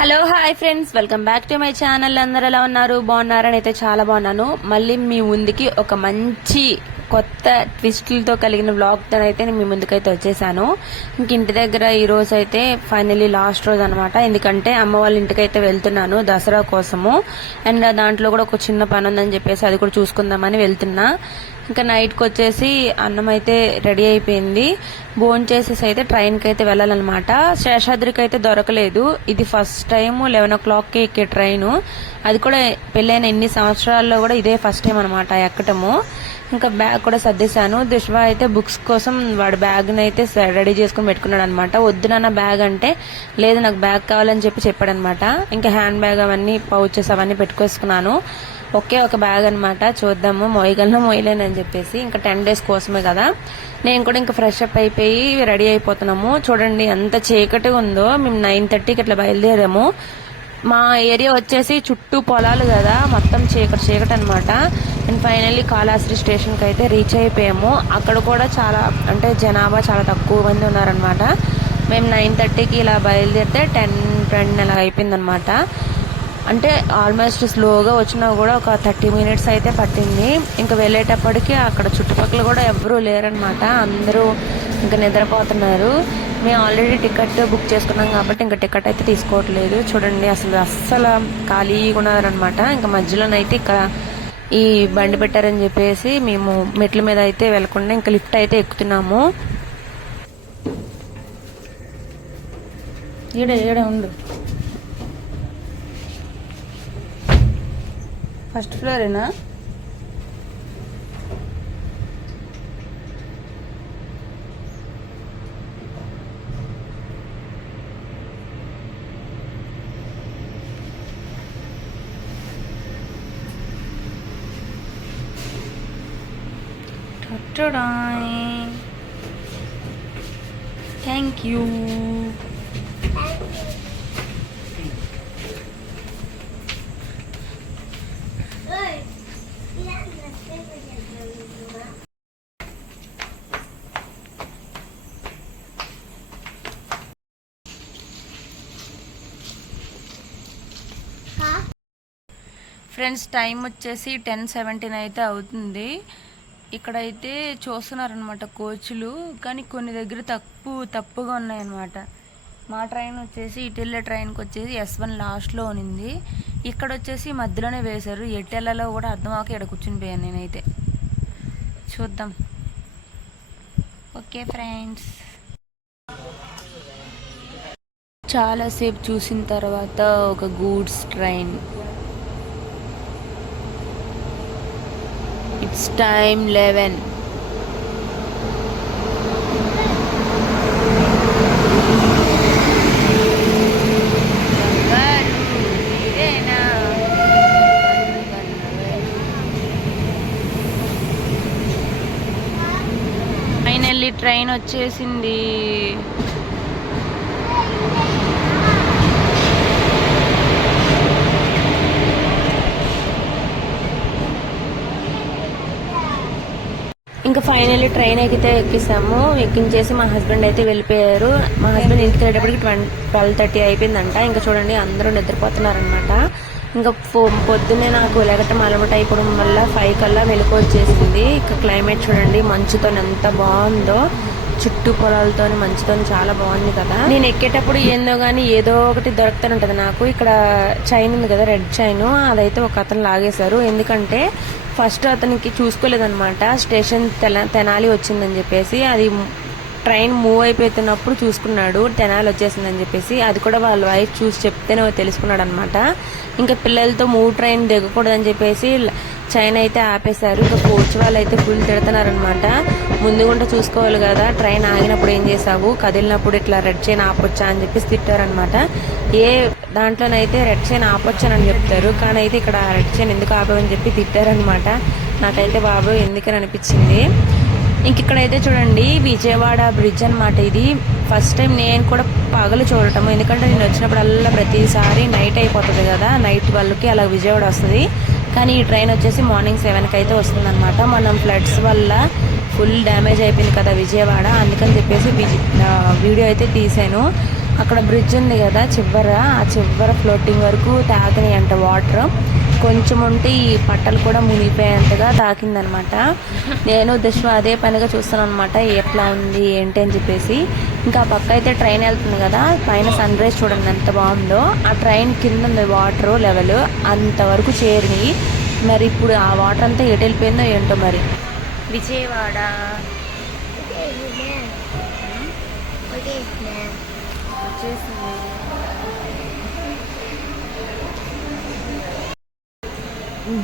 Hello hi friends. Welcome back to my channel. అందరు ఎలా ఉన్నారు? బాగున్నారని అయితే చాలా బాగున్నాను. మళ్ళీ మీ ముందుకి ఒక మంచి కొత్త ట్విస్టులతో కలిగిన వ్లాగ్తో అయితే నేను మీ ముందుకైతే వచ్చేసాను. ఇంక ఇంటి దగ్గర ఈ రోజు అయితే ఫైనలీ లాస్ట్ రోజు అనమాట ఎందుకంటే అమ్మ వాళ్ళ ఇంటికి అయితే వెళ్తున్నాను దసరా కోసము. అండ్ దాంట్లో కూడా ఒక చిన్న పని ఉందని చెప్పేసి అది కూడా చూసుకుందామని వెళ్తున్నా. ఇంకా నైట్కి వచ్చేసి అన్నం అయితే రెడీ అయిపోయింది. భోజనం చేసేసి అయితే ట్రైన్కి అయితే వెళ్ళాలన్నమాట. శేషాద్రికి అయితే దొరకలేదు. ఇది ఫస్ట్ టైం లెవెన్ ఓ క్లాక్కి ఎక్కే ట్రైను అది కూడా పెళ్ళైన ఎన్ని సంవత్సరాల్లో కూడా ఇదే ఫస్ట్ టైం అనమాట ఎక్కటము. ఇంకా బ్యాగ్ కూడా సర్దేశాను. దుష్వా అయితే బుక్స్ కోసం వాడు బ్యాగ్ని అయితే రెడీ చేసుకుని పెట్టుకున్నాడు అనమాట వద్దు నాన్న బ్యాగ్ అంటే లేదు నాకు బ్యాగ్ కావాలని చెప్పి చెప్పాడనమాట ఇంకా హ్యాండ్ బ్యాగ్ అవన్నీ పౌచెస్ అవన్నీ పెట్టుకొసుకున్నాను. ఒకే ఒక బ్యాగ్ అనమాట చూద్దాము. మోయగలను మోయలేను అని చెప్పేసి ఇంకా టెన్ డేస్ కోసమే కదా. నేను కూడా ఇంకా ఫ్రెష్ అప్ అయిపోయి రెడీ అయిపోతున్నాము. చూడండి ఎంత చీకటి ఉందో. మేము నైన్ థర్టీకి ఇట్లా బయలుదేరాము. మా ఏరియా వచ్చేసి చుట్టూ పొలాలు కదా. మొత్తం చీకటి చీకటి అనమాట అండ్ ఫైనల్లీ కాళాశ్రీ స్టేషన్కి అయితే రీచ్ అయిపోయాము. అక్కడ కూడా చాలా అంటే జనాభా చాలా తక్కువ మంది ఉన్నారనమాట మేము నైన్ థర్టీకి ఇలా బయలుదేరితే టెన్ ట్వంటీ అలా అయిపోయిందనమాట అంటే ఆల్మోస్ట్ స్లోగా వచ్చినా కూడా ఒక థర్టీ మినిట్స్ అయితే పట్టింది. ఇంకా వెళ్ళేటప్పటికి అక్కడ చుట్టుపక్కల కూడా ఎవరూ లేరనమాట అందరూ ఇంకా నిద్రపోతున్నారు. మేము ఆల్రెడీ టికెట్ బుక్ చేసుకున్నాం కాబట్టి ఇంకా టికెట్ అయితే తీసుకోవట్లేదు. చూడండి అసలు అస్సలు ఖాళీగా ఉన్నారనమాట ఇంకా మధ్యలోనైతే ఇక్కడ ఈ బండి పెట్టారని చెప్పేసి మేము మెట్ల మీద అయితే వెళ్ళకుండా ఇంకా లిఫ్ట్ అయితే ఎక్కుతున్నాము. ఈడ ఈడ ఉంది ಫಸ್ಟ್ ಫ್ಲೋರೇನಾ Thank you. Thank you. Friends time వచ్చేసి టెన్ సెవెంటీన్ అయితే అవుతుంది. ఇక్కడైతే చూస్తున్నారనమాట కోచ్లు కానీ కొన్ని దగ్గర తప్పు తప్పుగా ఉన్నాయన్నమాట. మా ట్రైన్ వచ్చేసి ఇటెళ్ళే ట్రైన్కి వచ్చేసి ఎస్ వన్ లాస్ట్లో ఉంది ఇక్కడ వచ్చేసి మధ్యలోనే వేశారు. ఎటెల్లలో కూడా అర్థం అవక ఇక్కడ కూర్చుని పోయాను నేనైతే. చూద్దాం. Okay friends. చాలాసేపు చూసిన తర్వాత ఒక goods train. It's time eleven finally train వచ్చేసింది. ఇంకా ఫైనల్లీ ట్రైన్ ఎక్కితే ఎక్కిస్తాము ఎక్కించేసి మా హస్బెండ్ అయితే వెళ్ళిపోయారు. మా హస్బెండ్ ఇంటికి వెళ్ళేటప్పటికి ట్వంటీ ట్వెల్వ్ థర్టీ అయిపోయిందంట. ఇంకా చూడండి అందరూ నిద్రపోతున్నారనమాట ఇంకా ఫో- పొద్దున్నే నాకు లేకపోతే అలవాటు అయిపోవడం వల్ల ఫైవ్ కల్లా వెలుగు వచ్చేసింది. ఇంకా క్లైమేట్ చూడండి మంచుతో ఎంత బాగుందో. చుట్టూ పొలాలతో మంచుతో చాలా బాగుంది కదా. నేను ఎక్కేటప్పుడు ఏందో గానీ ఏదో ఒకటి దొరుకుతూనే ఉంటుంది నాకు. ఇక్కడ చైన్ ఉంది కదా రెడ్ చైన్. అదైతే ఒక అతను లాగేశారు. ఎందుకంటే ఫస్ట్ అతనికి చూసుకోలేదనమాట స్టేషన్ తెల తెనాలి వచ్చిందని చెప్పేసి అది ట్రైన్ మూవ్ అయిపోతున్నప్పుడు చూసుకున్నాడు తెనాలి వచ్చేసిందని చెప్పేసి. అది కూడా వాళ్ళ వైఫ్ చూసి చెప్తేనే తెలుసుకున్నాడు అనమాట ఇంకా పిల్లలతో మూవ్ ట్రైన్ దిగకూడదని చెప్పేసి చైన్ అయితే ఆపేశారు. ఇంకా కోచ్ వాళ్ళు అయితే ఫుల్ తిడుతున్నారనమాట ముందుగుంట చూసుకోవాలి కదా ట్రైన్ ఆగినప్పుడు ఏం చేసావు కదిలినప్పుడు ఇట్లా రెడ్ చైన్ ఆపొచ్చా అని చెప్పేసి తిట్టారనమాట ఏ దాంట్లోనైతే రెడ్ చైన్ ఆపొచ్చానని చెప్తారు. కానీ అయితే ఇక్కడ రెడ్ చైన్ ఎందుకు ఆపవని చెప్పి తిట్టారనమాట నాకైతే బాబు ఎందుకని అనిపించింది. ఇంక ఇక్కడైతే చూడండి విజయవాడ బ్రిడ్జ్ అనమాట ఇది. ఫస్ట్ టైం నేను కూడా పగలు చూడటం ఎందుకంటే నేను వచ్చినప్పుడల్లా ప్రతిసారి నైట్ అయిపోతుంది కదా. నైట్ వాళ్ళకి అలా విజయవాడ వస్తుంది. కానీ ఈ ట్రైన్ వచ్చేసి మార్నింగ్ సెవెన్కి అయితే వస్తుందన్నమాట. మనం ఫ్లడ్స్ వల్ల ఫుల్ డ్యామేజ్ అయిపోయింది కదా విజయవాడ. అందుకని చెప్పేసి వీడియో అయితే తీసాను అక్కడ బ్రిడ్జ్ ఉంది కదా చివర ఆ చివర ఫ్లోటింగ్ వరకు తాకినాయి అంట వాటర్ కొంచెం ఉంటే ఈ పట్టలు కూడా మునిగిపోయేంతగా తాకిందనమాట. నేను దృష్టి అదే పనిగా చూస్తాను అనమాట ఎట్లా ఉంది ఏంటి అని చెప్పేసి. ఇంకా ఆ పక్క అయితే ట్రైన్ వెళ్తుంది కదా పైన సన్ రైజ్ చూడండి ఎంత బాగుందో. ఆ ట్రైన్ కింద ఉంది వాటర్ లెవెల్ అంతవరకు చేరినాయి మరి ఇప్పుడు ఆ వాటర్ అంతా ఎటు వెళ్ళిపోయిందో ఏంటో మరి. విజయవాడ. వచ్చేసింది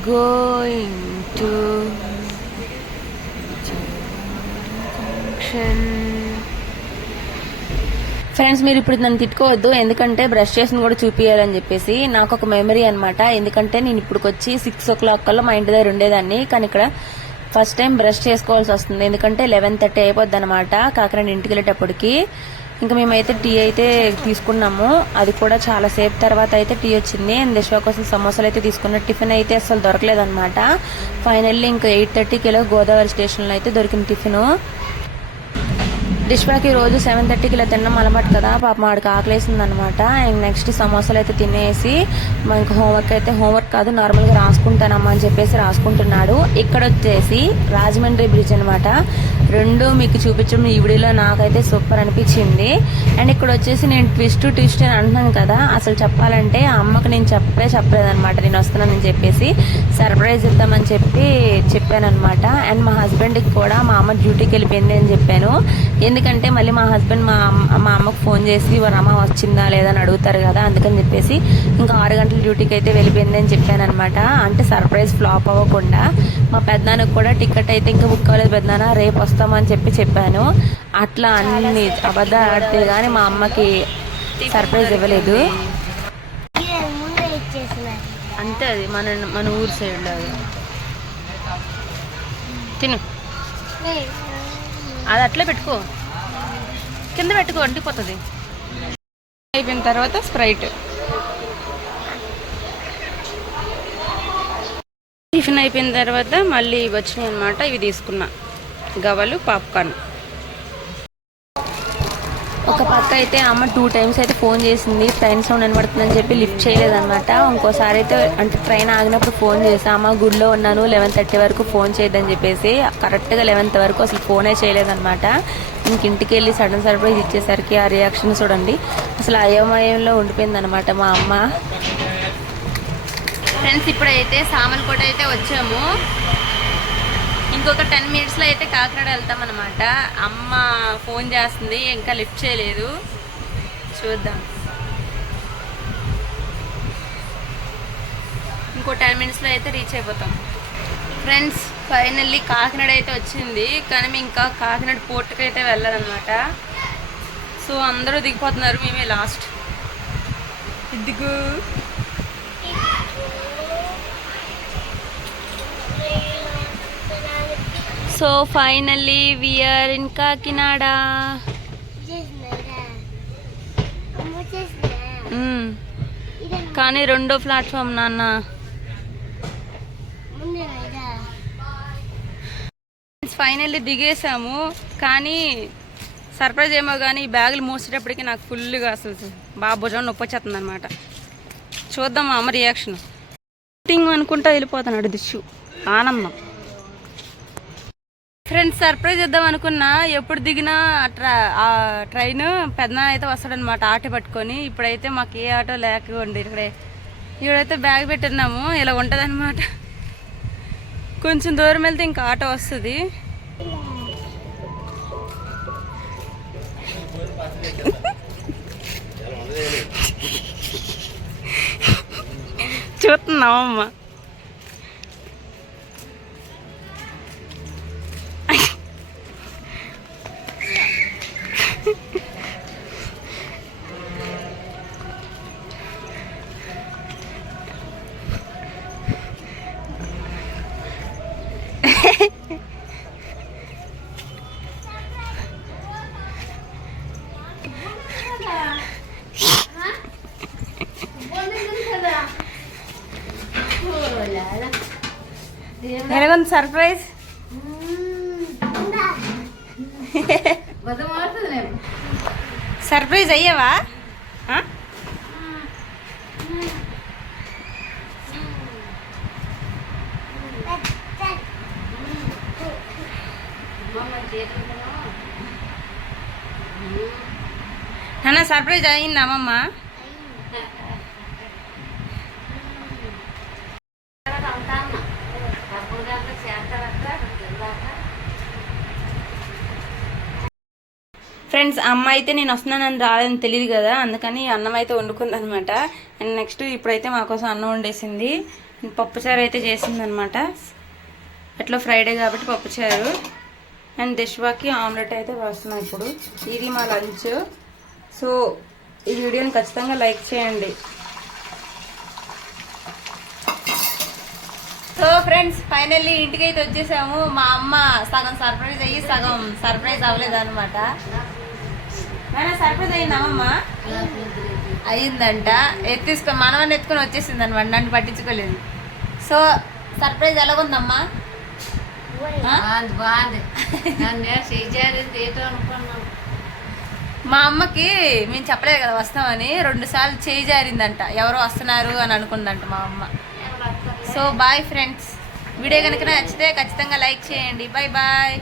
గోయింగ్ టు ఫ్రెండ్స్ మీరు ఇప్పుడు నన్ను తిట్టుకోవద్దు ఎందుకంటే బ్రష్ చేసిన కూడా చూపించాలని చెప్పేసి నాకు ఒక మెమరీ అనమాట ఎందుకంటే నేను ఇప్పుడు వచ్చి సిక్స్ ఓ క్లాక్ కల్లా మా ఇంటి దగ్గర ఉండేదాన్ని కానీ ఇక్కడ ఫస్ట్ టైం బ్రష్ చేసుకోవాల్సి వస్తుంది. ఎందుకంటే లెవెన్ థర్టీ అయిపోద్ది అనమాట కాకినాడ ఇంటికి వెళ్ళేటప్పటికి ఇంకా మేమైతే టీ అయితే తీసుకున్నాము. అది కూడా చాలా సేపు తర్వాత అయితే టీ వచ్చింది. అండ్ దశవ కోసం సమోసాలు అయితే తీసుకున్న టిఫిన్ అయితే అసలు దొరకలేదన్నమాట. ఫైనల్లీ ఇంకా ఎయిట్ థర్టీకి వెళ్ళి గోదావరి స్టేషన్లో అయితే దొరికిన టిఫిను. డిష్వాకి రోజు సెవెన్ థర్టీకి ఇలా తినడం అలవాటు కదా. పాప మాడికి ఆకలేసింది అనమాట నెక్స్ట్ సమోసాలు అయితే తినేసి మనకి హోంవర్క్ అయితే హోంవర్క్ కాదు నార్మల్గా రాసుకుంటానమ్మా అని చెప్పేసి రాసుకుంటున్నాడు. ఇక్కడ వచ్చేసి రాజమండ్రి బ్రిడ్జ్ అనమాట రెండు మీకు చూపించడం ఈ వీడియోలో నాకైతే సూపర్ అనిపించింది. అండ్ ఇక్కడ వచ్చేసి నేను ట్విస్ట్ ట్విస్ట్ అని అంటున్నాను కదా అసలు చెప్పాలంటే ఆ అమ్మకు నేను చెప్పే చెప్పలేదనమాట నేను వస్తున్నానని చెప్పేసి సర్ప్రైజ్ ఇద్దామని చెప్పి చెప్పాను అనమాట అండ్ మా హస్బెండ్కి కూడా మా అమ్మ డ్యూటీకి వెళ్ళిపోయింది అని చెప్పాను. ఎందుకంటే మళ్ళీ మా హస్బెండ్ మా మా అమ్మకు ఫోన్ చేసి వరమ్మ అమ్మ వచ్చిందా లేదా అని అడుగుతారు కదా అందుకని చెప్పేసి ఇంకా ఆరు గంటల డ్యూటీకి అయితే వెళ్ళిపోయింది అని చెప్పాను అనమాట అంటే సర్ప్రైజ్ ఫ్లాప్ అవ్వకుండా మా పెద్దనాన్నకు కూడా టికెట్ అయితే ఇంకా బుక్ అవ్వలేదు పెద్దనాన్న రేపు వస్తామని చెప్పి చెప్పాను. అట్లా అన్ని అబద్ధాలు ఆడితే కానీ మా అమ్మకి సర్ప్రైజ్ ఇవ్వలేదు. అంతే అది మన మన ఊరు సైడ్ అది తిను. అది అట్లే పెట్టుకో. కింద పెట్టుకో అంటిపోతుంది. అయిపోయిన తర్వాత స్ప్రైట్. టిఫిన్ అయిపోయిన తర్వాత మళ్ళీ ఇవి వచ్చినాయి అనమాట ఇవి తీసుకున్నా. గవలు పాప్కార్న్. అక్క పక్క అయితే అమ్మ టూ టైమ్స్ అయితే ఫోన్ చేసింది. ట్రైన్ సౌండ్ వినబడుతుందని చెప్పి లిఫ్ట్ చేయలేదన్నమాట. ఇంకోసారి అయితే అంటే ట్రైన్ ఆగినప్పుడు ఫోన్ చేసా అమ్మ గుడిలో ఉన్నాను లెవెన్ థర్టీ వరకు ఫోన్ చేయదని చెప్పేసి. కరెక్ట్గా లెవెన్త్ వరకు అసలు ఫోనే చేయలేదన్నమాట. ఇంక ఇంటికి వెళ్ళి సడన్ సర్ప్రైజ్ ఇచ్చేసరికి ఆ రియాక్షన్ చూడండి. అసలు అయోమయంలో ఉండిపోయిందనమాట మా అమ్మ. ఫ్రెండ్స్ ఇప్పుడైతే సామర్లకోట అయితే వచ్చాము. ఇంకొక టెన్ మినిట్స్లో అయితే కాకినాడ వెళ్తాం అనమాట అమ్మ ఫోన్ చేస్తుంది ఇంకా లిఫ్ట్ చేయలేదు. చూద్దాం. ఇంకో టెన్ మినిట్స్లో అయితే రీచ్ అయిపోతాం. ఫ్రెండ్స్ ఫైనల్లీ కాకినాడ అయితే వచ్చింది. కానీ మేము ఇంకా కాకినాడ పోర్ట్కి అయితే వెళ్ళాలన్నమాట. సో అందరూ దిగిపోతున్నారు మేమే లాస్ట్. ఇదిగో. So finally we're in Kakinada కానీ రెండో ప్లాట్ఫామ్ నాన్న. ఫైనల్లీ దిగేసాము కానీ సర్ప్రైజ్ ఏమో కానీ ఈ బ్యాగులు మోసేటప్పటికి నాకు ఫుల్గా అసలు బాగా భుజం నొప్పి వచ్చేస్తుంది అనమాట చూద్దాం అమ్మ రియాక్షన్ షూటింగ్ అనుకుంటా వెళ్ళిపోతున్నాడు దిష్యు ఆనందం. ఫ్రెండ్స్ సర్ప్రైజ్ ఇద్దాం అనుకున్నా. ఎప్పుడు దిగినా ట్రా ఆ ట్రైన్ పెద్దనాన్న అయితే వస్తాడనమాట ఆటో పట్టుకొని. ఇప్పుడైతే మాకు ఏ ఆటో లేకపోండి ఇక్కడే. ఇక్కడైతే బ్యాగ్ పెట్టున్నాము ఇలా ఉంటుందన్నమాట. కొంచెం దూరం వెళ్తే ఇంకా ఆటో వస్తుంది. చూస్తున్నావమ్మ సర్ప్రైజ్? సర్ప్రైజ్ అయ్యావా? నాన్న సర్ప్రైజ్ అయిందా అమ్మమ్మ? ఫ్రెండ్స్ అమ్మ అయితే నేను వస్తున్నానని రాదని తెలియదు కదా అందుకని అన్నం అయితే వండుకుందనమాట. అండ్ నెక్స్ట్ ఇప్పుడైతే మా కోసం అన్నం వండేసింది. పప్పుచారు అయితే చేసిందనమాట. ఎట్లా ఫ్రైడే కాబట్టి పప్పుచారు అండ్ దిష్వాకి ఆమ్లెట్ అయితే వేస్తున్నాం ఇప్పుడు. ఇది మా లంచ్. సో ఈ వీడియోని ఖచ్చితంగా లైక్ చేయండి. సో ఫ్రెండ్స్ ఫైనల్లీ ఇంటికి అయితే వచ్చేసాము. మా అమ్మ సగం సర్ప్రైజ్ అయ్యి సగం సర్ప్రైజ్ అవ్వలేదు సర్ప్రైజ్ అయిందా అమ్మమ్మ అయిందంట ఎత్తిసుకో మనవన్ని ఎత్తుకొని వచ్చేసింది అనమాట నన్ను పట్టించుకోలేదు. సో సర్ప్రైజ్ ఎలాగుందమ్మా? మా అమ్మకి మేము చెప్పలేదు కదా వస్తామని రెండు సార్లు చేయి జారిందంట. ఎవరో వస్తున్నారు అని అనుకుందంట మా అమ్మ. So bye friends. వీడియో కనుక నచ్చితే ఖచ్చితంగా లైక్ చేయండి. Bye bye.